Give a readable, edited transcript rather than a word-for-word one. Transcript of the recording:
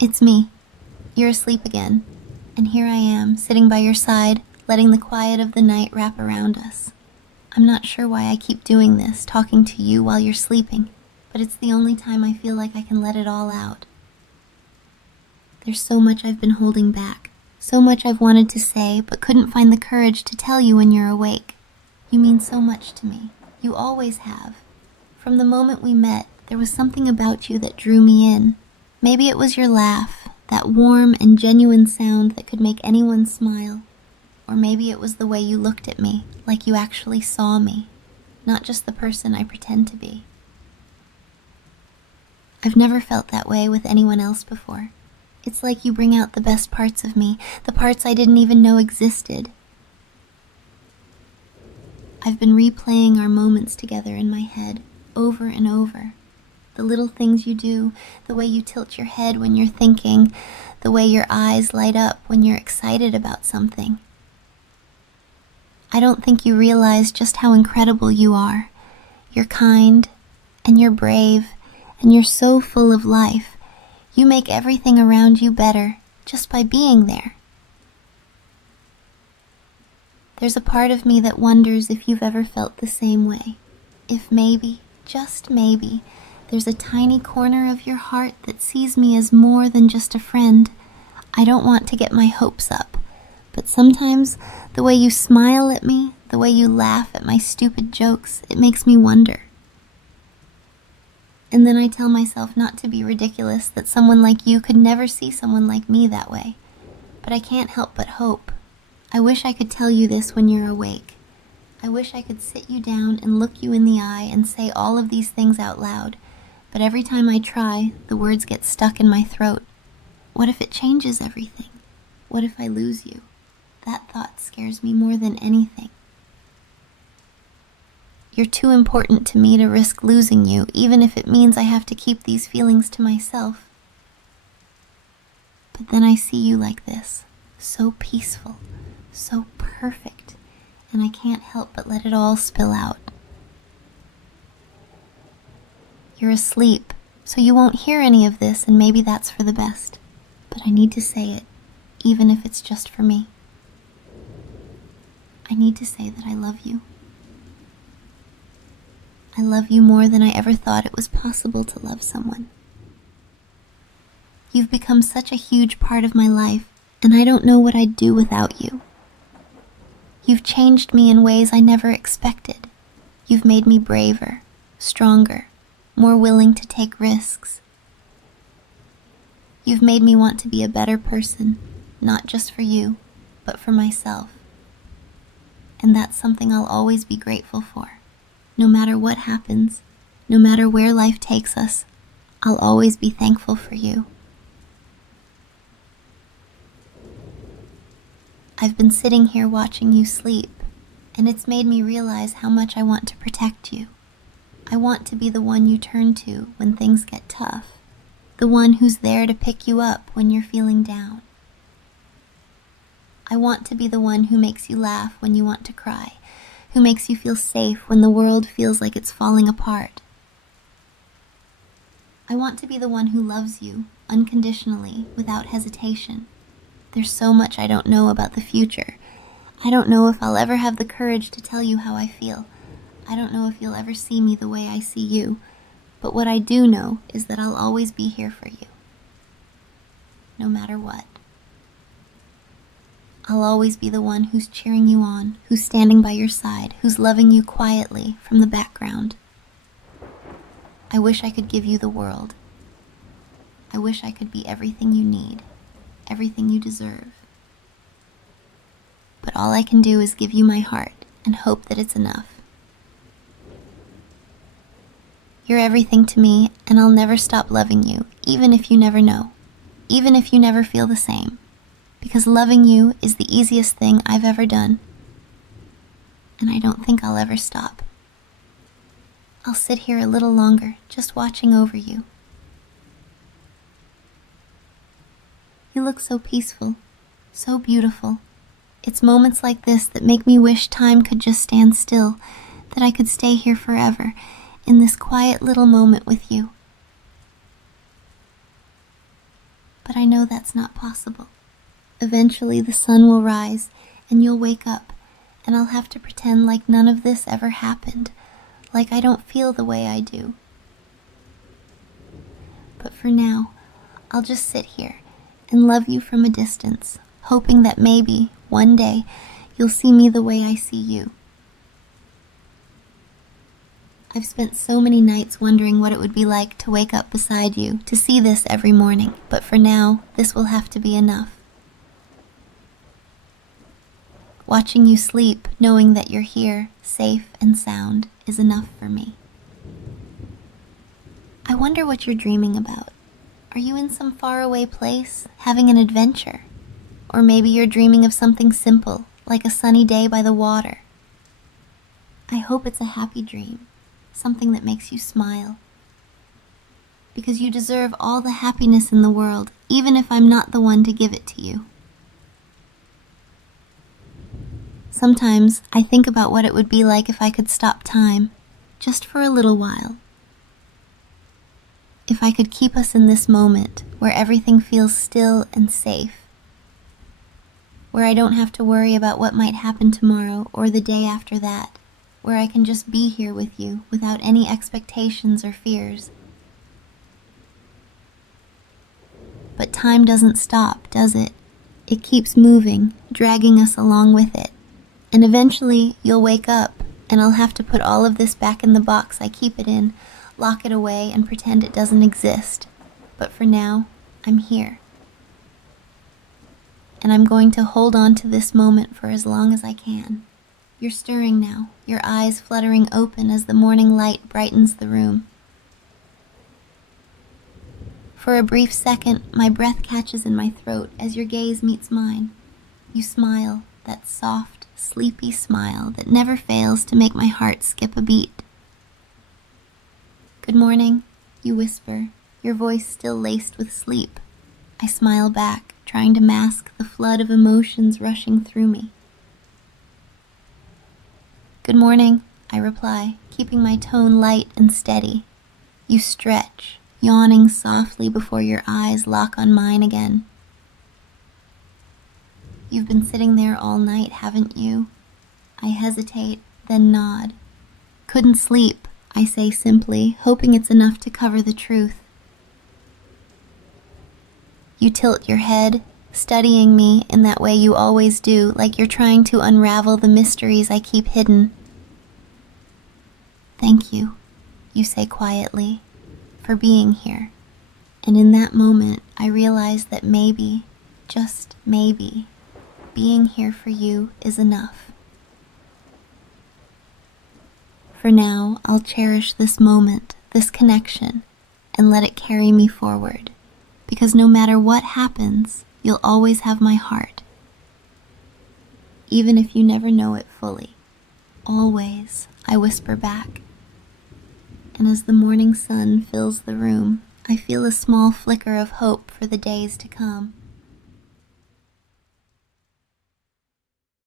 It's me. You're asleep again, and here I am, sitting by your side, letting the quiet of the night wrap around us. I'm not sure why I keep doing this, talking to you while you're sleeping, but it's the only time I feel like I can let it all out. There's so much I've been holding back, so much I've wanted to say, but couldn't find the courage to tell you when you're awake. You mean so much to me. You always have. From the moment we met, there was something about you that drew me in. Maybe it was your laugh, that warm and genuine sound that could make anyone smile. Or maybe it was the way you looked at me, like you actually saw me, not just the person I pretend to be. I've never felt that way with anyone else before. It's like you bring out the best parts of me, the parts I didn't even know existed. I've been replaying our moments together in my head, over and over. The little things you do, the way you tilt your head when you're thinking, the way your eyes light up when you're excited about something. I don't think you realize just how incredible you are. You're kind, and you're brave, and you're so full of life. You make everything around you better just by being there. There's a part of me that wonders if you've ever felt the same way. If maybe, just maybe, there's a tiny corner of your heart that sees me as more than just a friend. I don't want to get my hopes up, but sometimes the way you smile at me, the way you laugh at my stupid jokes, it makes me wonder. And then I tell myself not to be ridiculous, that someone like you could never see someone like me that way. But I can't help but hope. I wish I could tell you this when you're awake. I wish I could sit you down and look you in the eye and say all of these things out loud. But every time I try, the words get stuck in my throat. What if it changes everything? What if I lose you? That thought scares me more than anything. You're too important to me to risk losing you, even if it means I have to keep these feelings to myself. But then I see you like this, so peaceful, so perfect, and I can't help but let it all spill out. You're asleep, so you won't hear any of this, and maybe that's for the best. But I need to say it, even if it's just for me. I need to say that I love you. I love you more than I ever thought it was possible to love someone. You've become such a huge part of my life, and I don't know what I'd do without you. You've changed me in ways I never expected. You've made me braver, stronger, more willing to take risks. You've made me want to be a better person, not just for you, but for myself. And that's something I'll always be grateful for. No matter what happens, no matter where life takes us, I'll always be thankful for you. I've been sitting here watching you sleep, and it's made me realize how much I want to protect you. I want to be the one you turn to when things get tough, the one who's there to pick you up when you're feeling down. I want to be the one who makes you laugh when you want to cry, who makes you feel safe when the world feels like it's falling apart. I want to be the one who loves you unconditionally, without hesitation. There's so much I don't know about the future. I don't know if I'll ever have the courage to tell you how I feel. I don't know if you'll ever see me the way I see you. But what I do know is that I'll always be here for you, no matter what. I'll always be the one who's cheering you on, who's standing by your side, who's loving you quietly from the background. I wish I could give you the world. I wish I could be everything you need, everything you deserve. But all I can do is give you my heart and hope that it's enough. You're everything to me, and I'll never stop loving you, even if you never know, even if you never feel the same. Because loving you is the easiest thing I've ever done. And I don't think I'll ever stop. I'll sit here a little longer, just watching over you. You look so peaceful, so beautiful. It's moments like this that make me wish time could just stand still, that I could stay here forever, in this quiet little moment with you. but I know that's not possible. Eventually the sun will rise and you'll wake up, and I'll have to pretend like none of this ever happened, like I don't feel the way I do. But for now, I'll just sit here and love you from a distance, hoping that maybe, one day, you'll see me the way I see you. I've spent so many nights wondering what it would be like to wake up beside you, to see this every morning, but for now, this will have to be enough. Watching you sleep, knowing that you're here, safe and sound, is enough for me. I wonder what you're dreaming about. Are you in some faraway place, having an adventure? Or maybe you're dreaming of something simple, like a sunny day by the water. I hope it's a happy dream, something that makes you smile. Because you deserve all the happiness in the world, even if I'm not the one to give it to you. Sometimes I think about what it would be like if I could stop time, just for a little while. If I could keep us in this moment where everything feels still and safe, where I don't have to worry about what might happen tomorrow or the day after that, where I can just be here with you without any expectations or fears. But time doesn't stop, does it? It keeps moving, dragging us along with it. And eventually you'll wake up and I'll have to put all of this back in the box I keep it in, lock it away and pretend it doesn't exist. But for now, I'm here. And I'm going to hold on to this moment for as long as I can. You're stirring now, your eyes fluttering open as the morning light brightens the room. For a brief second, my breath catches in my throat as your gaze meets mine. You smile, that soft, sleepy smile that never fails to make my heart skip a beat. Good morning, you whisper, your voice still laced with sleep. I smile back, trying to mask the flood of emotions rushing through me. Good morning, I reply, keeping my tone light and steady. You stretch, yawning softly before your eyes lock on mine again. You've been sitting there all night, haven't you? I hesitate, then nod. Couldn't sleep, I say simply, hoping it's enough to cover the truth. You tilt your head, studying me in that way you always do, like you're trying to unravel the mysteries I keep hidden. Thank you, you say quietly, for being here. And in that moment, I realize that maybe, just maybe, being here for you is enough. For now, I'll cherish this moment, this connection, and let it carry me forward. Because no matter what happens, you'll always have my heart. Even if you never know it fully. Always, I whisper back. And as the morning sun fills the room, I feel a small flicker of hope for the days to come.